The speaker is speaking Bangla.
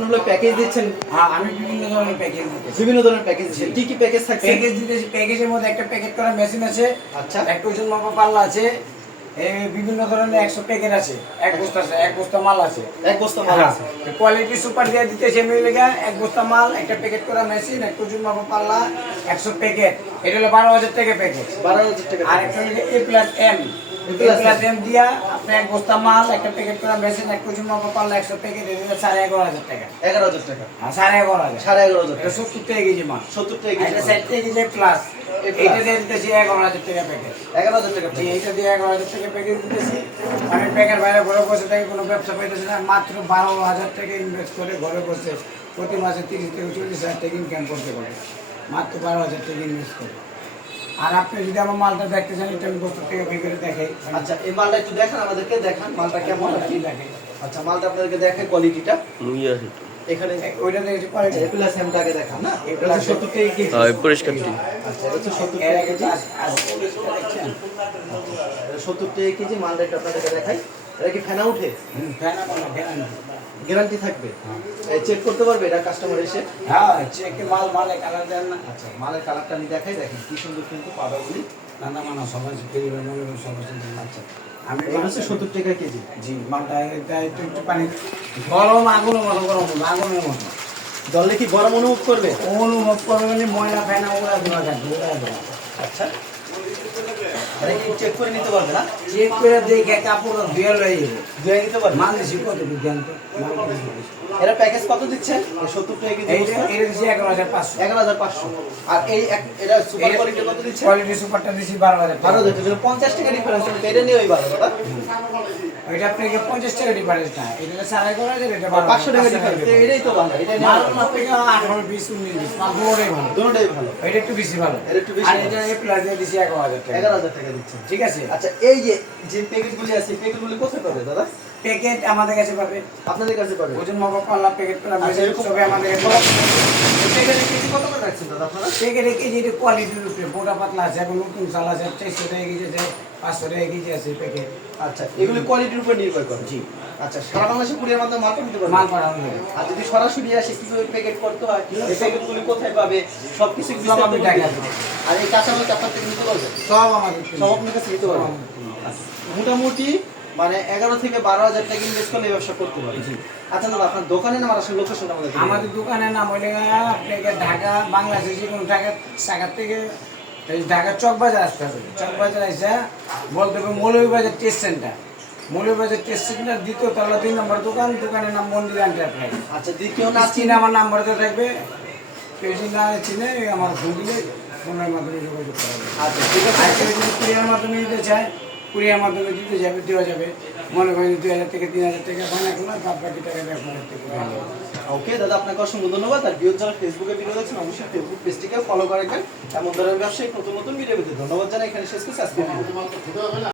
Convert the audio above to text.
আপনারা প্যাকেজ দিচ্ছেন? হ্যাঁ আমি বিভিন্ন ধরনের প্যাকেজ দিতেছি। বিভিন্ন ধরনের প্যাকেজ দিচ্ছেন। কি কি প্যাকেজ থাকছে? প্যাকেজ দিতেছি প্যাকেজের মধ্যে একটা প্যাকেট করা মেশিন আছে আচ্ছা। একটা ওজন মাপা পাল্লা আছে বিভিন্ন ধরনের একশো প্যাকেট আছে এক বস্তা আছে এক বস্তা মাল আছে। এক বস্তা মাল আছে। কোয়ালিটি সুপার দিয়ে দিতেছে এমনি লেগে এক বস্তা মাল একটা প্যাকেট করা মেশিন একটা ওজন মাপা পাল্লা একশো প্যাকেট এটা হলো বারো হাজার টাকা প্যাকেজ বারো হাজার টাকা আর একটা হলো A plus M A plus M দিয়া আপনি এক বস্তা মাল একটা প্যাকেট করা মেশিন এক ওজন মাপা পাল্লা একশো প্যাকেট এটা হলো সাড়ে এগারো হাজার টাকা। এগারো হাজার টাকা। আর সাড়ে এগারো হাজার। সাড়ে এগারো হাজার এটা টাকা। সত্তর টাকা কেজি মাল। সত্তর টাকা কেজি ষাট টাকা কেজি প্লাস এটা দিয়ে দিতেছি এগারো হাজার টাকা প্যাকেট এগারো হাজার টাকা জি এইটা দিয়ে এগারো হাজার টাকা প্যাকেট দিতেছি। আমি প্যাকের বাইরে ঘরে বসে থাকি কোনো ব্যবসা পাইতেছি না। মাত্র বারো হাজার টাকা ইনভেস্ট করে ঘরে বসে প্রতি মাসে তিরিশ থেকে চল্লিশ হাজার টাকা ইনকাম করতে পারে। মাত্র বারো হাজার টাকা ইনভেস্ট করে। আর আপনি যদি আমার মালটা দেখতে চান এটা আমি বস্তু থেকে বের করে দেখাই। আচ্ছা এই মালটা একটু দেখান আমাদেরকে দেখান মালটা কেমন আর কি দেখাই। আচ্ছা মালটা আপনাদেরকে দেখে কোয়ালিটিটা এখানে ওইটা কোয়ালিটি এমটাকে দেখান না? এটা plus হচ্ছে সত্তর টাকা কেজি। হ্যাঁ, আচ্ছা এটা টাকা কেজি। টাকা কেজি মালটা একটু আপনাদেরকে দেখাই। এটা কি ফেনা উঠে? হুম, ফ্যান গ্যারান্টি থাকবে? চেক করতে পারবে এটা কাস্টমার এসে? হ্যাঁ চেকে মাল মালে কালার দেন না। আচ্ছা মালের কালারটা আমি দেখাই দেখেন কি সুন্দর কিন্তু পাউডারগুলি নানা মানা সবাই পরিবার মনে সবাই আচ্ছা আমি হচ্ছে সত্তর টাকা কেজি। জি মালটা একটু একটু পানি। গরম আগুনের মতো গরম আগুনের মতো। জলে কি গরম অনুভব করবে? অনুভব করবে মানে ময়লা ফেনা ওরা দেওয়া যাবে ওরা আচ্ছা। এটা কি চেক করে নিতে পারবে না? চেক করে দেখে কাপড় ধুয়ে লয়ে যাবে ধুয়ে নিতে পারবে? মালিশি কত বিজ্ঞান তো মাল কত দিবে? এরা প্যাকেজ কত দিচ্ছে? সত্তর টাকা কেজি এটা দিচ্ছি এগারো হাজার পাঁচশো। এগারো হাজার পাঁচশো। আর এই এটা সুপার কোয়ালিটি কত দিচ্ছে? কোয়ালিটি সুপারটা দিচ্ছি বারো হাজার বারো হাজার টাকা। পঞ্চাশ টাকা ডিফারেন্স এটা নিয়ে ওই বারো। দাদা এটা আপনাকে পঞ্চাশ টাকা ডিফারেন্স না। এটা সাড়ে এগারো হাজার এটা বারো পাঁচশো টাকা ডিফারেন্স এটাই তো ভালো। এটা মাল আঠারো বিশ উনিশ বিশ। মাল দুটোই ভালো। দুটোটাই ভালো। এটা একটু বেশি ভালো। এটা একটু বেশি আর এটা এ প্লাস দিচ্ছি এগারো হাজার টাকা। এগারো হাজার টাকা দিচ্ছে ঠিক আছে। আচ্ছা এই যে যে প্যাকেটগুলি আছে প্যাকেটগুলি কোথায় পাবে দাদা? প্যাকেট আমাদের কাছে পাবে। আপনাদের কাছে পাবে? ওজন মাপা পাল্লা প্যাকেট পাবে আচ্ছা, আমাদের কাছে প্যাকেটের কেজি কত করে রাখছেন দাদা আপনারা? প্যাকেটে কেজি এটা কোয়ালিটির উপরে মোটা পাতলা আছে এখন নতুন চাল আছে চারশো টাকা কেজি আছে পাঁচশো টাকা কেজি আছে প্যাকেট আচ্ছা এগুলি কোয়ালিটির উপর নির্ভর করে। জি। আচ্ছা সারা বাংলাদেশে কুরিয়ার মাধ্যমে মাল দিতে পারবে মাল পাঠানো যাবে। আর যদি সরাসরি আসে কীভাবে প্যাকেট করতে হয়? এই প্যাকেটগুলি কোথায় পাবে? সব আমি দেখাই আর এই আপনার থেকে নিতে পারবে সব আমাদের সব আপনার কাছে নিতে পারবে আচ্ছা, মোটামুটি মানে এগারো থেকে বারো হাজার টাকা ইনভেস্ট করলে এই ব্যবসা করতে পারবে। আচ্ছা দাদা আপনার দোকানে নাম আর আসলে লোকেশন আমাদের আমাদের দোকানের নাম হইলে আপনাকে ঢাকা বাংলাদেশে যে কোনো ঢাকা ঢাকার থেকে ঢাকা চক বাজার আসতে হবে। চক বাজার এসে বলতে হবে Moulvibazar test centre Moulvibazar test centre দ্বিতীয় তলা দুই নম্বর দোকান দোকানের নাম মন্দির এন্টারপ্রাইজ আচ্ছা দ্বিতীয় না চিনে আমার নাম্বার তো থাকবে। কেউ না চিনে আমার ফোন দিলে ফোনের মাধ্যমে যোগাযোগ করা আচ্ছা ঠিক আছে। কুরিয়ার মাধ্যমে দিতে চায় কুরিয়ার মাধ্যমে দিতে যাবে, দেওয়া যাবে। মনে করেন দুই হাজার থেকে তিন হাজার টাকা ফাইন এখন বাদ বাকি টাকা ব্যবহার থেকে ওকে, দাদা, আপনাকে অসংখ্য ধন্যবাদ। আর বিয়োগ যারা ফেসবুকে ভিডিও দেখছেন, অবশ্যই ফেসবুক পেজটিকে ফলো করে রাখবেন। এমন ধরনের ব্যবসায়িক নতুন নতুন ভিডিও পেতে ধন্যবাদ জানাই। এখানে শেষ করছি আজকে